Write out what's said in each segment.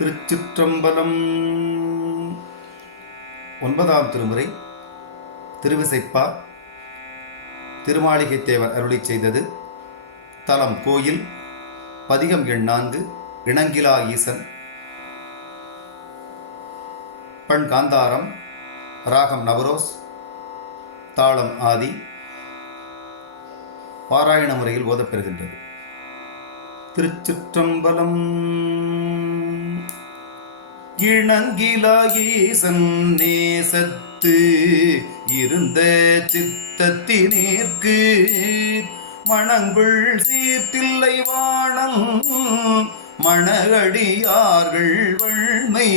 திருச்சிற்றம்பலம். ஒன்பதாம் திருமுறை திருவிசைப்பா. திருமாளிகை தேவர் அருளிச் செய்தது. தலம் கோயில். பதிகம் எண் 4. இணங்கிலா ஈசன். பண் காந்தாரம். ராகம் நவரோஸ். தாளம் ஆதி. பாராயண முறையில் ஓதப்பெறுகின்றது. திருச்சிற்றம்பலம். இணங்கிலா ஈசன் நேசத்து இருந்த சித்தத்தினேற்கு மணங்குள் சீர்த்தில்லை வாணம் மணகடியார்கள் வள்மை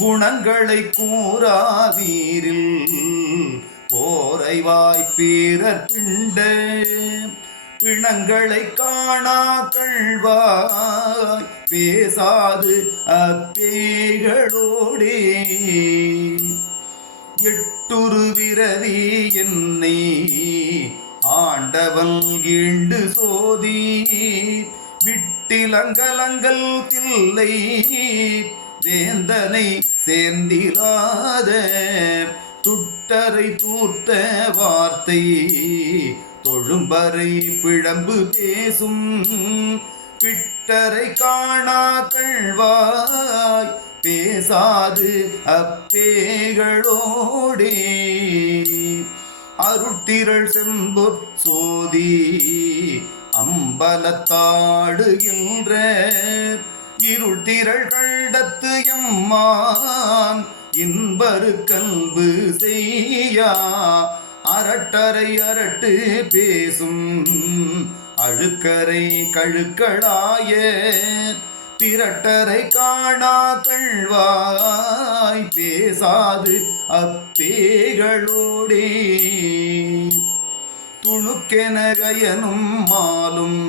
குணங்களை கூறாவீரில் போரை வாய்ப்பீரற் பிண்ட பிணங்களை காணா கள்வாய் பேசாது அப்பேகளோடே எட்டுரு விரவி என்னை ஆண்டவன் ஈண்டு சோதி விட்டிலங்கலங்கள் தில்லை வேந்தனை சேர்ந்திலாத துட்டரை தூர்த்த வார்த்தை தொழும்பரை பிழம்பு பேசும் பிட்டரை காணா கள்வாய் பேசாது அப்பேகளோடே அருட்டிரள் செம்பொற் சோதி அம்பலத்தாடுகின்ற இருட்டிரள் கண்டத்து எம்மான் இன்பரு கல்பு செய்யா அரட்டரை அரட்டு பேசும் அழுக்கரை கழுக்களாய பிறட்டரை காணா கள்வாய் பேசாது அப்பேகளோடே துணுக்கெனகயனும் மாலும்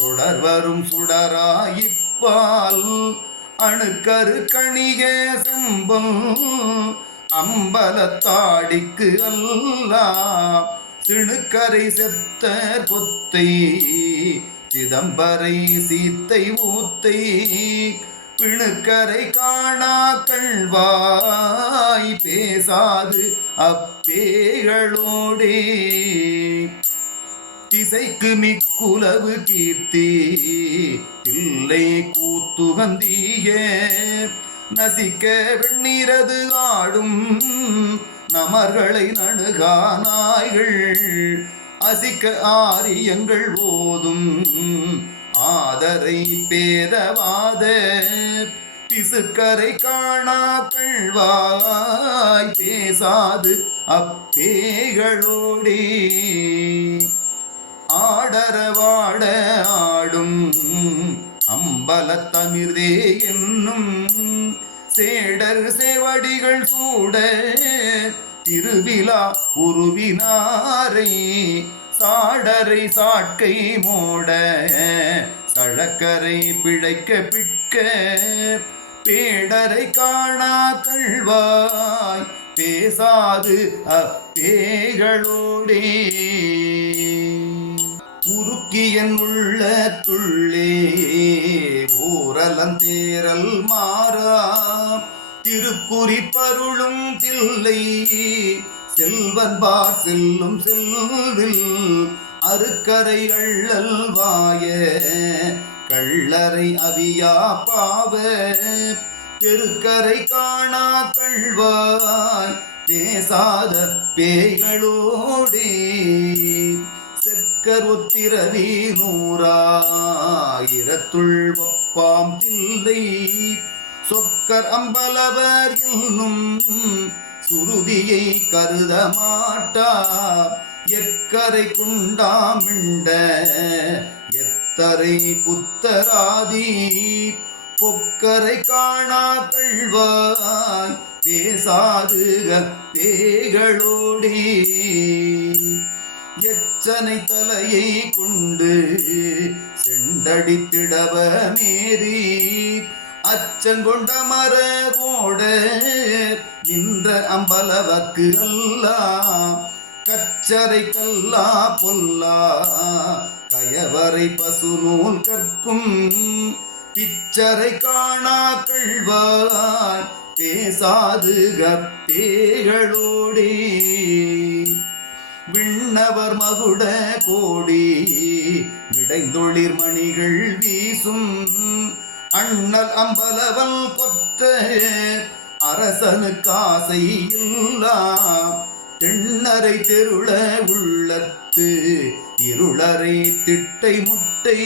தொடர்வரும் சுடராயிப்பால் அணுக்கரு கணிய செம்பொல் அம்பலத்தாடிக்கு அல்லா சிணுக்கரை செத்த கொத்தை சிதம்பரை சீத்தை ஊத்தை பிணுக்கரை காணா கள்வாய் பேசாது அப்பேகளோடே திசைக்கு மிக்குலவு கீர்த்தி தில்லை கூத்துகந்திய நசிக்க வெண்ணீரது ஆடும் நமர்களை நணுகா நாய்கள் அசிக்க ஆரியங்கள் ஓதும் ஆதரை பேதவாத பிசுக்கரை காணா கள்வாய் பேசாது அப்பேகளோடே ஆடரவாட ஆடும் அம்பலத்தமிர்தே என்னும் சேடர் சேவடிகள் சூட திருவிழா உருவினாரை சாடரை சாட்கை மோட சழக்கரை பிழைக்க பிட்க பேடரை காணா கள்வாய் பேசாது அப்பேகளோடே உருக்கியன் உள்ள துள்ளே ஓரலந்தேரல் மாறா திருக்குறிப்பருளும் தில்லை செல்வன்பார் செல்லும் செல்வில் அருக்கரை அள்ளல் வாய கள்ளரை அவியா பாவ பெருக்கரை காணா கள்வாய் பேசாத பேய்களோடே செக்கர் ஒத்திரவி நூறாயிரத்துள் ஒப்பாம் தில்லை சொக்கர் அம்பலவர் இன்னும் சுருதியை கருத மாட்டா எக்கரை குண்டாமிண்ட எத்தரை புத்தராதி பொக்கரை காணா கள்வாய் பேசாது பேய்களோடே எச்சனை தலையை கொண்டு செண்டடித்திடவ மேரி அச்சங்கொண்ட மரவோட நின்ற அம்பலவக்கு அல்லா கச்சரை கல்லா பொல்லா கயவரை பசுநூல் கற்கும் பிச்சரை காணா கள்வாய் பேசாது கப்பேகளோடே விண்ணவர் மகுட கோடி மிடைந்தொழிர் மணிகள் வீசும் அண்ணல் அம்பலவல் கொற்ற அரசனுக்கு ஆசை இல்லா தென்னரை தெருள உள்ளத்து இருளரை திட்டை முட்டை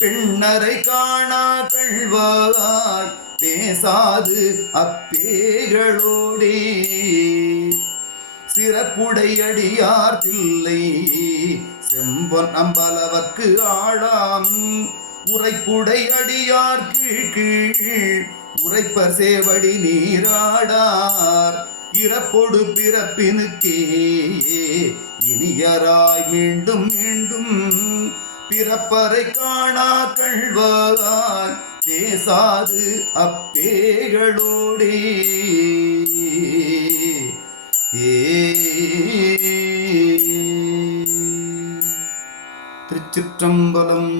பெண்ணரை காணா கள்வாய் பேசாது அப்பேகளோடே சிறப்புடையடியார் தில்லை செம்பொன் அம்பலவர்க்கு ஆளாம் உரைப்புடையடியார் கீழ் கீழ் உரைப்பர் சேவடி நீராடார் இறப்பொடு பிறப்பினுக்கே இனியராய் மீண்டும் மீண்டும் பிறப்பரை காணா கள்வாய் பேசாது அப்பேகளோடே திருச்சிற்றம்பலம்.